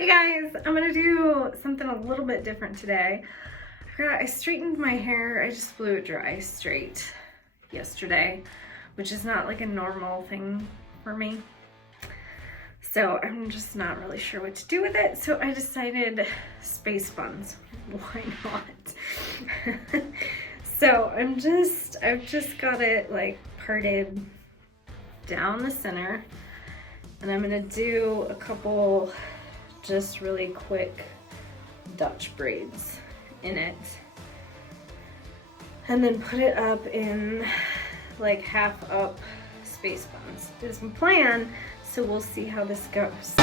Hey guys, I'm gonna do something a little bit different today. I straightened my hair. I just blew it dry straight yesterday, which is not like a normal thing for me. So I'm just not really sure what to do with it. So I decided space buns. Why not? So I've just got it like parted down the center, and I'm gonna do a couple just really quick Dutch braids in it, and then put it up in like half up space buns is my plan. So we'll see how this goes.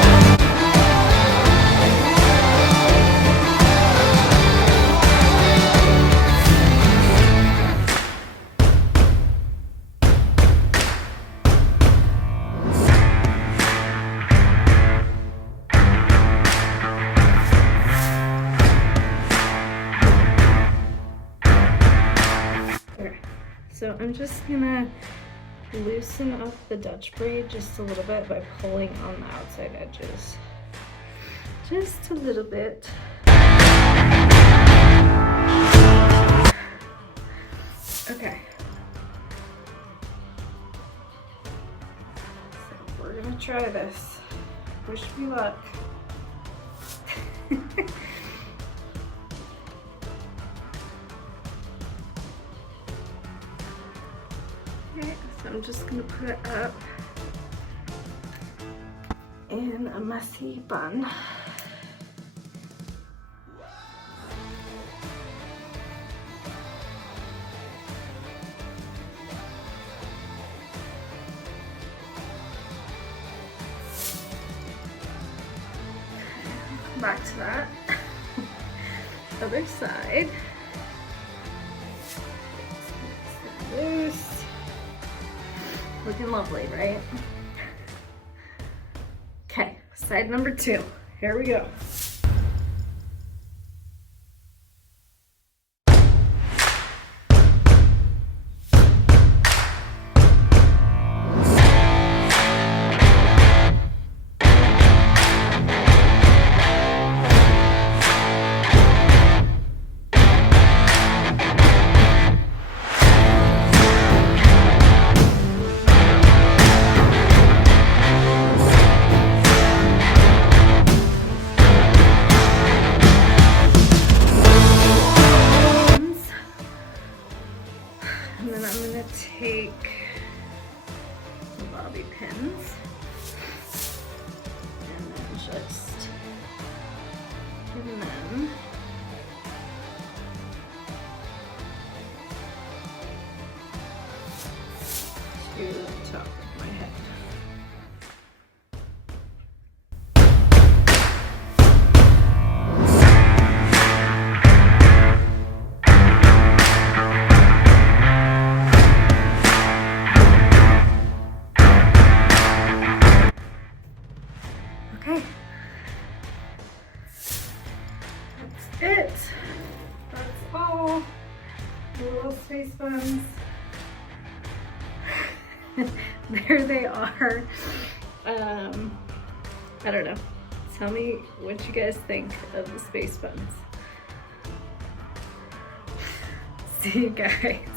So I'm just gonna loosen up the Dutch braid just a little bit by pulling on the outside edges. Just a little bit. Okay. So we're gonna try this. Wish me luck. Okay, so I'm just gonna put it up in a messy bun. Back to that. Other side. Loose. Looking lovely, right? Okay, side number 2. Here we go. And then I'm gonna take some bobby pins and then just pin them to the top of my head. Okay, that's it. That's all. The little space buns. There they are. I don't know. Tell me what you guys think of the space buns. See you guys.